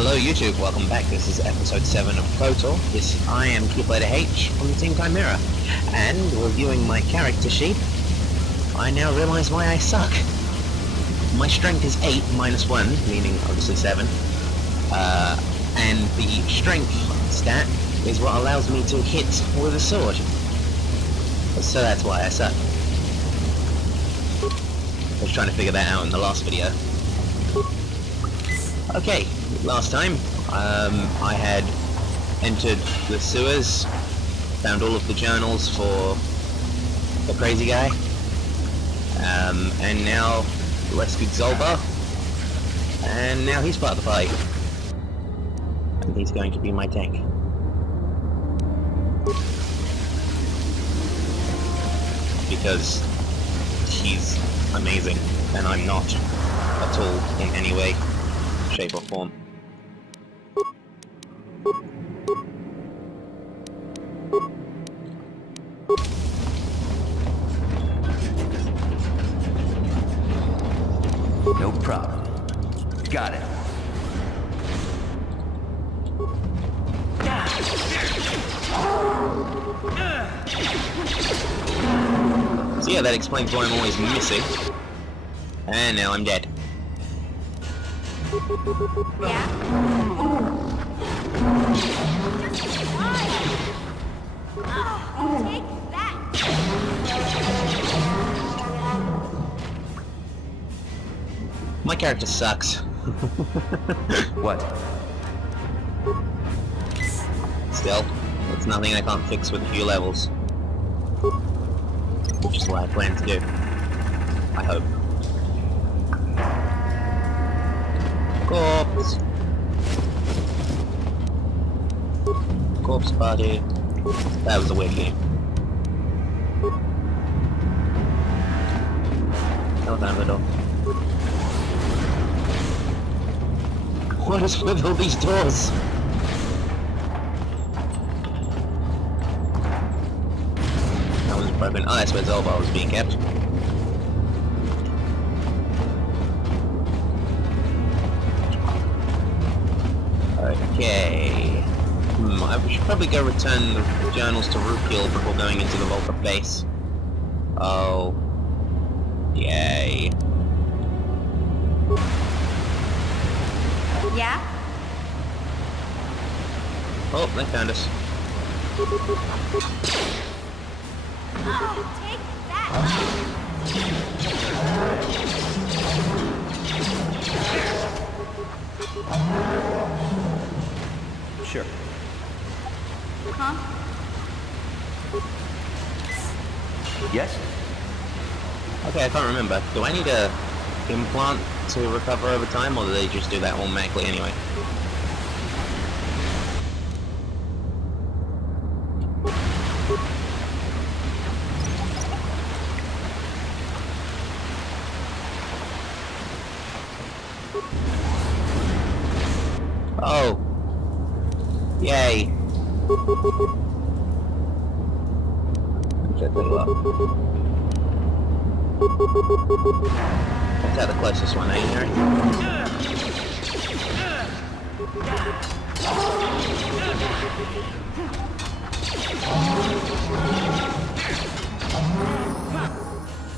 Hello YouTube, welcome back. This is episode 7 of Total. I am KeybladerH from the Team Chimera, and reviewing my character sheet, I now realise why I suck. My strength is 8 minus 1, meaning obviously 7, and the strength stat is what allows me to hit with a sword. So that's why I suck. I was trying to figure that out in the last video. Okay, last time I had entered the sewers, found all of the journals for the crazy guy, and now rescued Zolba, and now he's part of the fight, and he's going to be my tank. Because he's amazing, and I'm not at all in any way, shape or form. No problem. Got it. So yeah, that explains why I'm always missing. And now I'm dead. Yeah? Take that! My character sucks. What? Still, it's nothing I can't fix with a few levels. Which is what I plan to do. I hope. Corpse! Corpse party. That was a weird game. Open the door. What is with all these doors? That was broken. Oh, that's where Zolba was being kept. Okay. I should probably go return the journals to Rupil before going into the Valker base. Oh. Yay. Yeah? Oh, they found us. Take that! Sure. Huh? Yes? Okay, I can't remember. Do I need a implant to recover over time, or do they just do that automatically anyway? Oh! Yay! Check that out. That's the closest one, ain't Harry?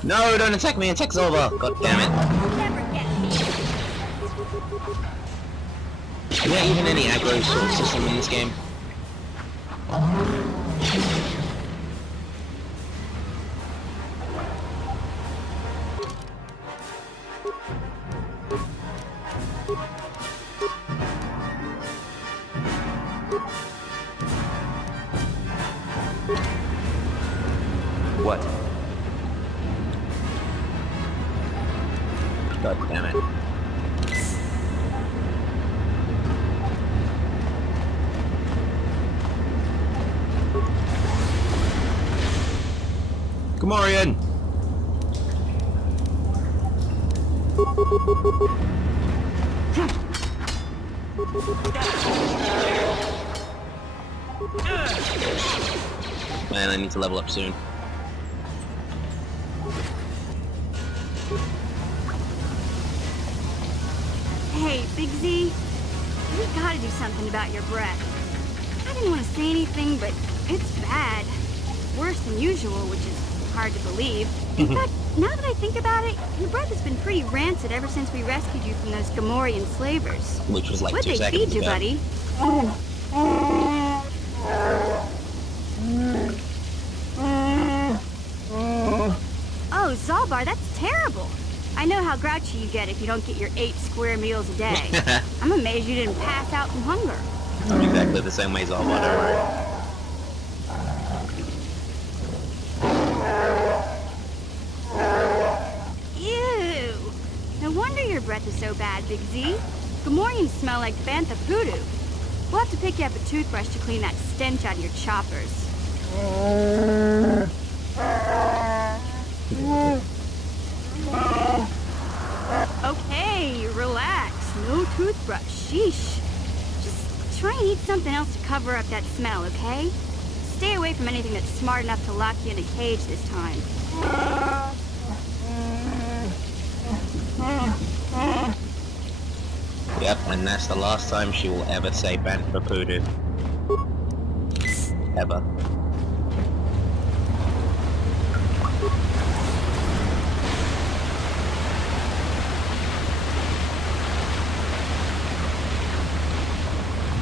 No, don't attack me, attack Zolba! God damn it. Never get me. Is there even any aggro sort of system in this game? What? God damn it. Gamorrean! Man, I need to level up soon. Hey, Big Z, We gotta do something about your breath. I didn't want to say anything, but it's bad. Worse than usual, which is hard to believe. In fact, now that I think about it, your breath has been pretty rancid ever since we rescued you from those Gamorrean slavers. Which was like What'd 2 they seconds feed you, ago. buddy? Oh, Zalbar, that's terrible. I know how grouchy you get if you don't get your 8 square meals a day. I'm amazed you didn't pass out from hunger. I'm exactly the same way as all, don't worry. Ew. No wonder your breath is so bad, Big Z. Gamorreans smell like bantha poodoo. We'll have to pick you up a toothbrush to clean that stench out of your choppers. Okay, relax. No toothbrush. Sheesh. Just try and eat something else to cover up that smell, okay? Stay away from anything that's smart enough to lock you in a cage this time. Yep, and that's the last time she will ever say Bantha Poodoo. Ever.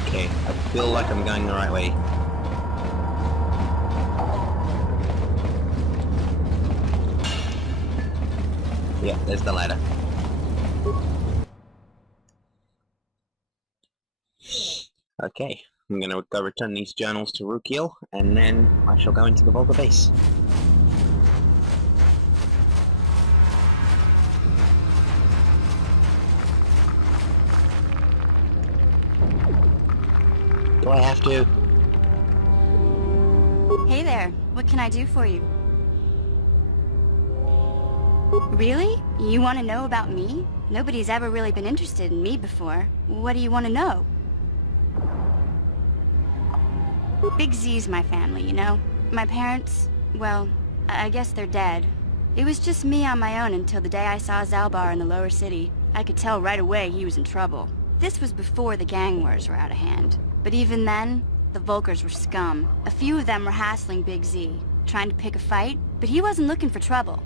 Okay, I feel like I'm going the right way. Yeah, there's the ladder. Okay, I'm gonna go return these journals to Rukiel, and then I shall go into the Volga base. Do I have to? Hey there, what can I do for you? Really? You want to know about me? Nobody's ever really been interested in me before. What do you want to know? Big Z's my family, you know? My parents, well, I guess they're dead. It was just me on my own until the day I saw Zalbar in the lower city. I could tell right away he was in trouble. This was before the gang wars were out of hand. But even then, the valkers were scum. A few of them were hassling Big Z, trying to pick a fight, but he wasn't looking for trouble.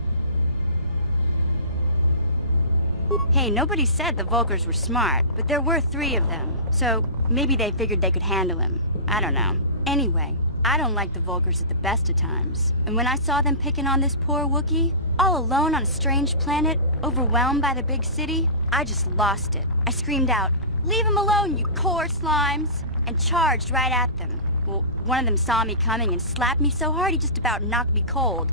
Hey, nobody said the valkers were smart, but there were 3 of them, so maybe they figured they could handle him. I don't know. Anyway, I don't like the valkers at the best of times, and when I saw them picking on this poor Wookiee, all alone on a strange planet, overwhelmed by the big city, I just lost it. I screamed out, "Leave him alone, you core slimes!" and charged right at them. Well, one of them saw me coming and slapped me so hard he just about knocked me cold.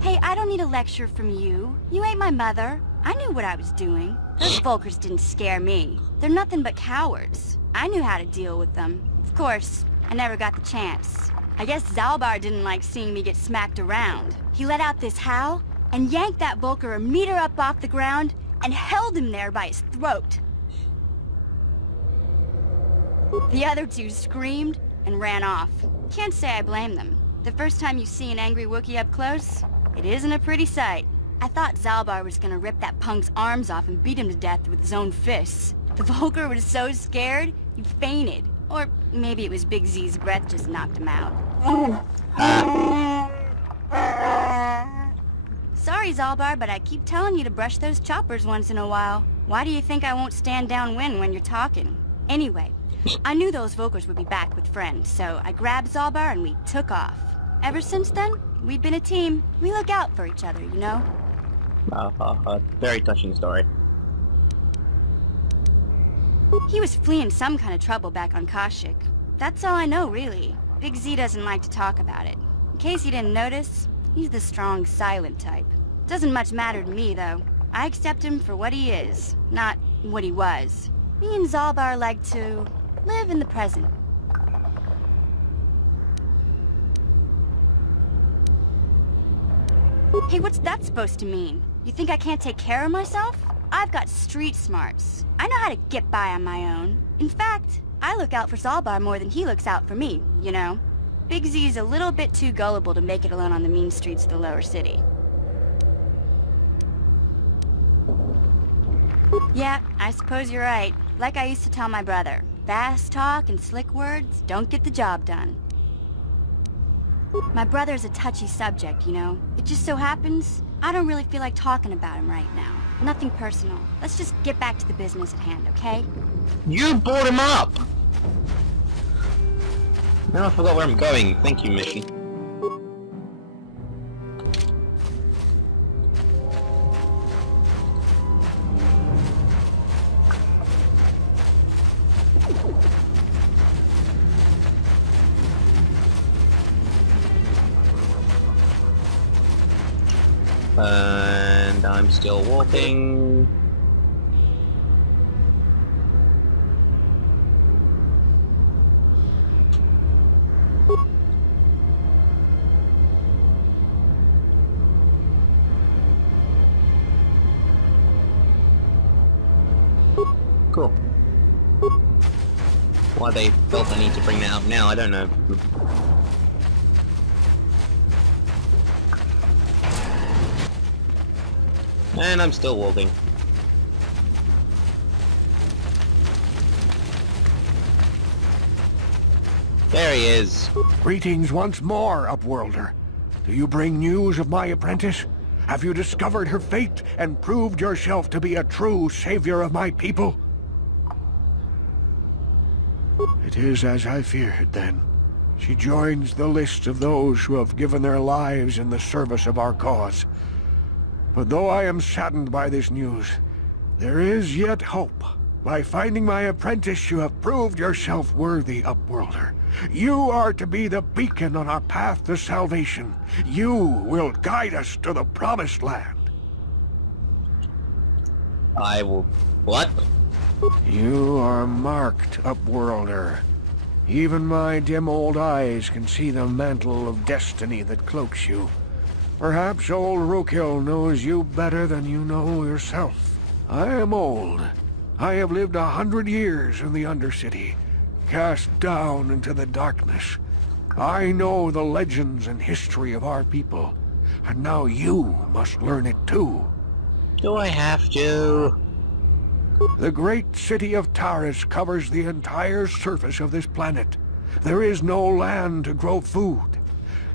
Hey, I don't need a lecture from you. You ain't my mother. I knew what I was doing. Those valkers didn't scare me. They're nothing but cowards. I knew how to deal with them. Of course, I never got the chance. I guess Zalbar didn't like seeing me get smacked around. He let out this howl and yanked that valker a meter up off the ground and held him there by his throat. The other 2 screamed and ran off. Can't say I blame them. The first time you see an angry Wookiee up close, it isn't a pretty sight. I thought Zalbar was gonna rip that punk's arms off and beat him to death with his own fists. The valker was so scared, he fainted. Or maybe it was Big Z's breath just knocked him out. Sorry, Zalbar, but I keep telling you to brush those choppers once in a while. Why do you think I won't stand downwind when you're talking? Anyway, I knew those valkers would be back with friends, so I grabbed Zalbar and we took off. Ever since then, we've been a team. We look out for each other, you know? Very touching story. He was fleeing some kind of trouble back on Kashyyyk. That's all I know, really. Big Z doesn't like to talk about it. In case you didn't notice, he's the strong, silent type. Doesn't much matter to me, though. I accept him for what he is, not what he was. Me and Zalbar like to live in the present. Hey, what's that supposed to mean? You think I can't take care of myself? I've got street smarts. I know how to get by on my own. In fact, I look out for Zalbar more than he looks out for me, you know? Big Z's a little bit too gullible to make it alone on the mean streets of the lower city. Yeah, I suppose you're right. Like I used to tell my brother, fast talk and slick words don't get the job done. My brother's a touchy subject, you know. It just so happens, I don't really feel like talking about him right now. Nothing personal. Let's just get back to the business at hand, okay? You brought him up! Now I forgot where I'm going. Thank you, Mickey. And I'm still walking. Cool. Why they felt the need to bring that up now, I don't know. And I'm still walking. There he is. Greetings once more, Upworlder. Do you bring news of my apprentice? Have you discovered her fate and proved yourself to be a true savior of my people? It is as I feared, then. She joins the list of those who have given their lives in the service of our cause. But though I am saddened by this news, there is yet hope. By finding my apprentice, you have proved yourself worthy, Upworlder. You are to be the beacon on our path to salvation. You will guide us to the Promised Land. I will... What? You are marked, Upworlder. Even my dim old eyes can see the mantle of destiny that cloaks you. Perhaps old Rookhill knows you better than you know yourself. I am old. I have lived 100 years in the Undercity, cast down into the darkness. I know the legends and history of our people, and now you must learn it too. Do I have to? The great city of Taris covers the entire surface of this planet. There is no land to grow food.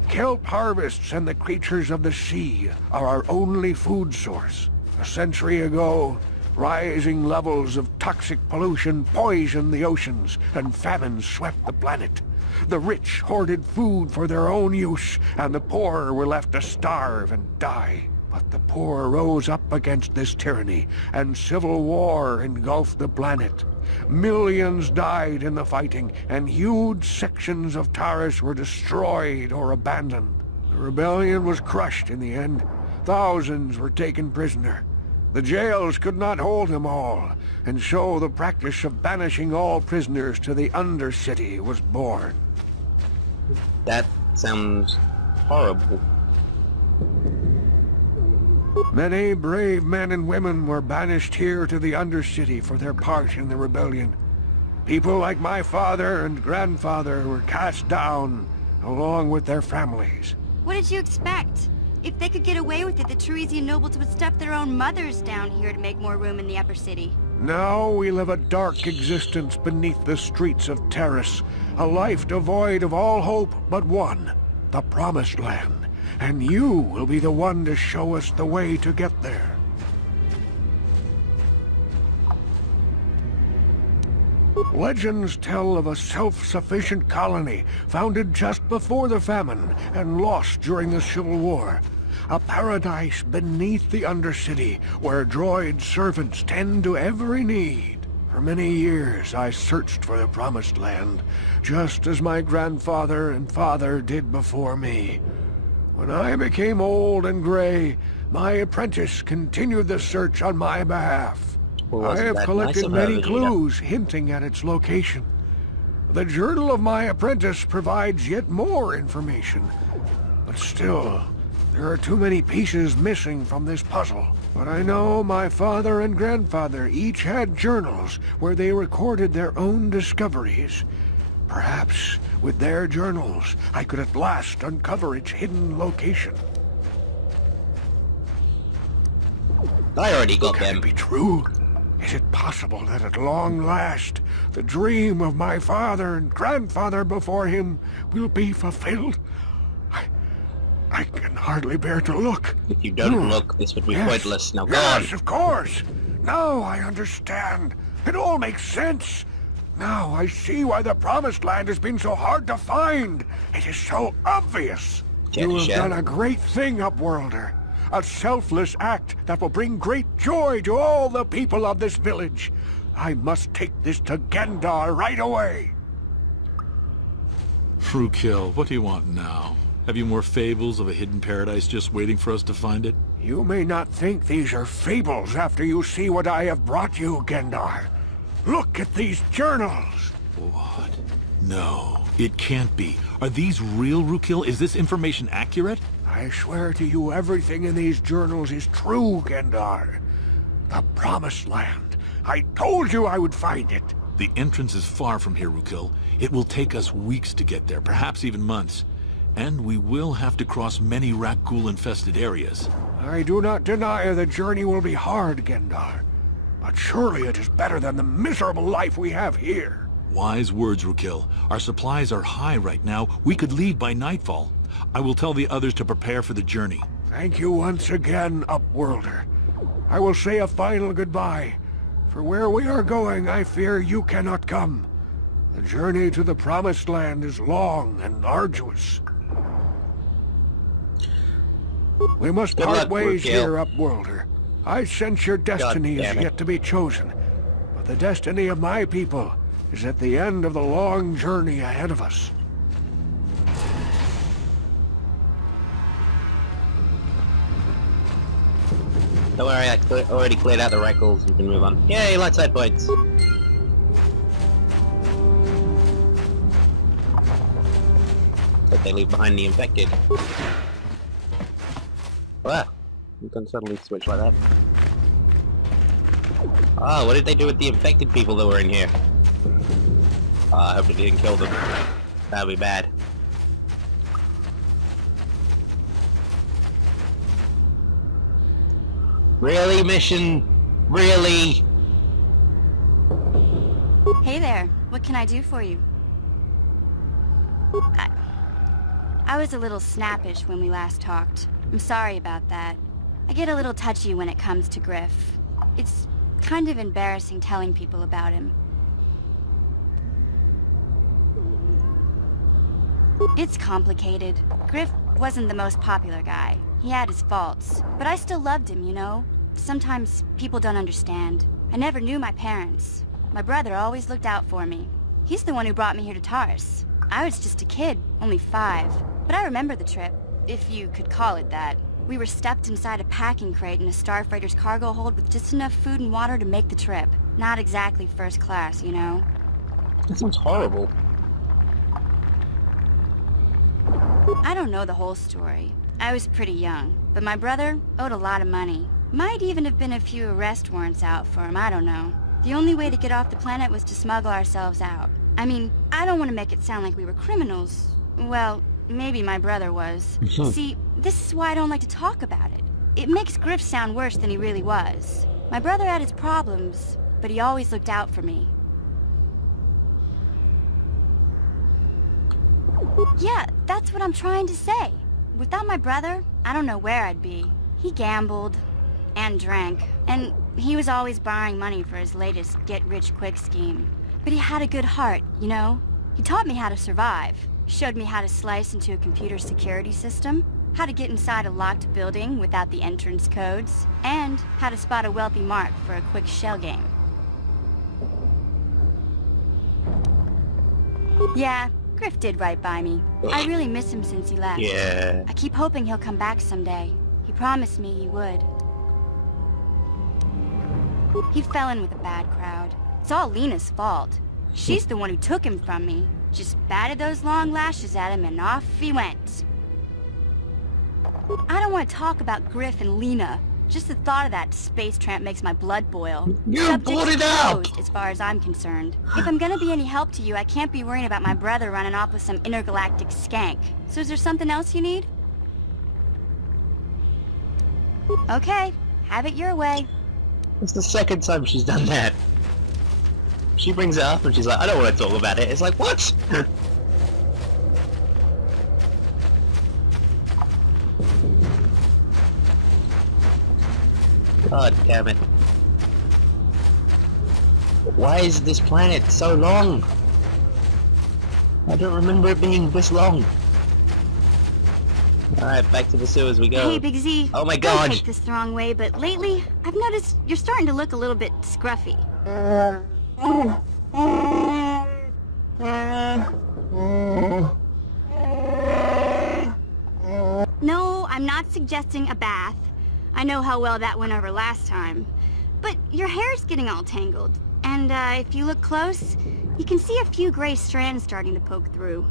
Kelp harvests and the creatures of the sea are our only food source. A century ago, rising levels of toxic pollution poisoned the oceans, and famine swept the planet. The rich hoarded food for their own use, and the poor were left to starve and die. But the poor rose up against this tyranny, and civil war engulfed the planet. Millions died in the fighting, and huge sections of Taris were destroyed or abandoned. The rebellion was crushed in the end. Thousands were taken prisoner. The jails could not hold them all, and so the practice of banishing all prisoners to the Undercity was born. That sounds horrible. Many brave men and women were banished here to the Undercity for their part in the rebellion. People like my father and grandfather were cast down, along with their families. What did you expect? If they could get away with it, the Teresian nobles would stuff their own mothers down here to make more room in the Upper City. Now we live a dark existence beneath the streets of Taris, a life devoid of all hope but one, the Promised Land. And you will be the one to show us the way to get there. Legends tell of a self-sufficient colony founded just before the famine and lost during the Civil War. A paradise beneath the Undercity where droid servants tend to every need. For many years I searched for the Promised Land, just as my grandfather and father did before me. When I became old and gray, my apprentice continued the search on my behalf. Well, I have that collected nice of her, many Vegeta? clues hinting at its location. The journal of my apprentice provides yet more information. But still, there are too many pieces missing from this puzzle. But I know my father and grandfather each had journals where they recorded their own discoveries. Perhaps, with their journals, I could at last uncover its hidden location. I already got Can them. it be true? Is possible that at long last the dream of my father and grandfather before him will be fulfilled? I can hardly bear to look. If you don't look, this would be Yes. pointless. Now go on. Yes, of course. Now I understand. It all makes sense. Now I see why the Promised Land has been so hard to find. It is so obvious. You have done a great thing, Upworlder. A selfless act that will bring great joy to all the people of this village. I must take this to Gendar right away. Frukill, what do you want now? Have you more fables of a hidden paradise just waiting for us to find it? You may not think these are fables after you see what I have brought you, Gendar. Look at these journals. What? No, it can't be. Are these real, Rukill? Is this information accurate? I swear to you everything in these journals is true, Gendar. The Promised Land. I told you I would find it. The entrance is far from here, Rukill. It will take us weeks to get there, perhaps even months. And we will have to cross many Rakghoul-infested areas. I do not deny the journey will be hard, Gendar. But surely it is better than the miserable life we have here. Wise words, Rukill. Our supplies are high right now. We could leave by nightfall. I will tell the others to prepare for the journey. Thank you once again, Upworlder. I will say a final goodbye. For where we are going, I fear you cannot come. The journey to the Promised Land is long and arduous. We must Good part luck, ways Rukill. here, Upworlder. I sense your destiny is damn it. yet to be chosen. But the destiny of my people is at the end of the long journey ahead of us. Don't worry, I already cleared out the Rakghouls. We can move on. Yay, light side points! But they leave behind the infected. Wow, you can suddenly switch like that. Ah, what did they do with the infected people that were in here? I hope they didn't kill them. That would be bad. Really, mission? Really? Hey there, what can I do for you? I was a little snappish when we last talked. I'm sorry about that. I get a little touchy when it comes to Griff. It's kind of embarrassing telling people about him. It's complicated. Griff wasn't the most popular guy. He had his faults. But I still loved him, you know? Sometimes people don't understand. I never knew my parents. My brother always looked out for me. He's the one who brought me here to Taurus. I was just a kid, only 5. But I remember the trip, if you could call it that. We were stuffed inside a packing crate in a starfreighter's cargo hold with just enough food and water to make the trip. Not exactly first class, you know? That sounds horrible. I don't know the whole story. I was pretty young, but my brother owed a lot of money. Might even have been a few arrest warrants out for him, I don't know. The only way to get off the planet was to smuggle ourselves out. I mean, I don't want to make it sound like we were criminals. Well, maybe my brother was. See, this is why I don't like to talk about it. It makes Griff sound worse than he really was. My brother had his problems, but he always looked out for me. Yeah, that's what I'm trying to say. Without my brother, I don't know where I'd be. He gambled and drank, and he was always borrowing money for his latest get-rich-quick scheme. But he had a good heart, you know? He taught me how to survive, showed me how to slice into a computer security system, how to get inside a locked building without the entrance codes, and how to spot a wealthy mark for a quick shell game. Yeah, Griff did right by me. I really miss him since he left. Yeah. I keep hoping he'll come back someday. He promised me he would. He fell in with a bad crowd. It's all Lena's fault. She's the one who took him from me. Just batted those long lashes at him and off he went. I don't want to talk about Griff and Lena. Just the thought of that space tramp makes my blood boil. You Subject brought it out! closed, as far as I'm concerned. If I'm gonna be any help to you, I can't be worrying about my brother running off with some intergalactic skank. So is there something else you need? Okay, have it your way. It's the second time she's done that. she brings it up and she's like, I don't want to talk about it. It's like, what? God damn it. Why is this planet so long? I don't remember it being this long. Alright, back to the sewers we go. Hey, Big Z. Oh my god! Don't take this the wrong way, but lately, I've noticed you're starting to look a little bit scruffy. No, I'm not suggesting a bath. I know how well that went over last time. But your hair's getting all tangled. And if you look close, you can see a few gray strands starting to poke through.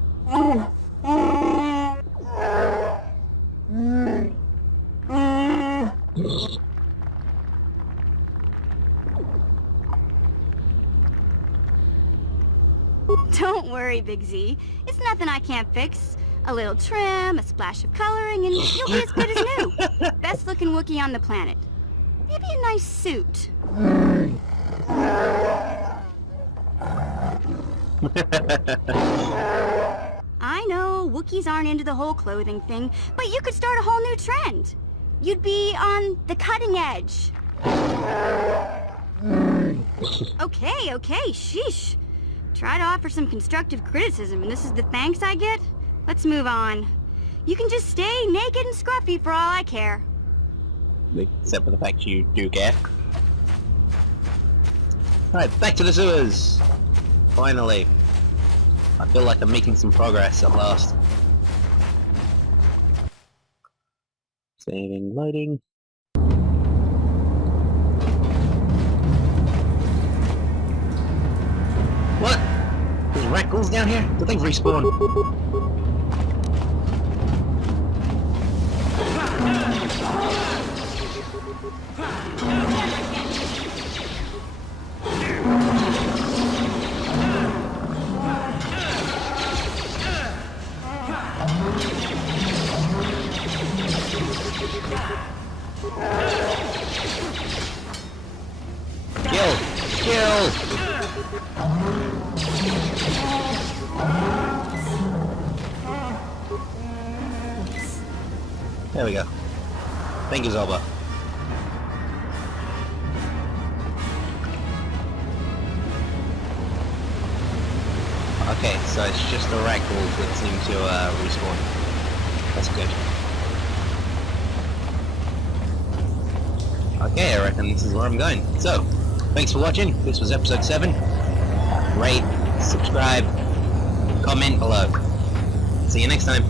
Don't worry, Big Z. It's nothing I can't fix. A little trim, a splash of coloring, and you'll be as good as new. Best looking Wookiee on the planet. Maybe a nice suit. I know, Wookiees aren't into the whole clothing thing, but you could start a whole new trend. You'd be on the cutting edge. Okay, sheesh. Try to offer some constructive criticism, and this is the thanks I get? Let's move on. You can just stay naked and scruffy for all I care. Except for the fact you do care. Alright, back to the sewers! Finally. I feel like I'm making some progress at last. Saving, loading. What? There's raccoons down here? The things respawn. Kill! There we go. Thank you, Zelba. Okay, so it's just the ragdolls that seem to respawn. That's good. Okay, I reckon this is where I'm going. So, thanks for watching. This was episode 7. Rate, subscribe, comment below. See you next time.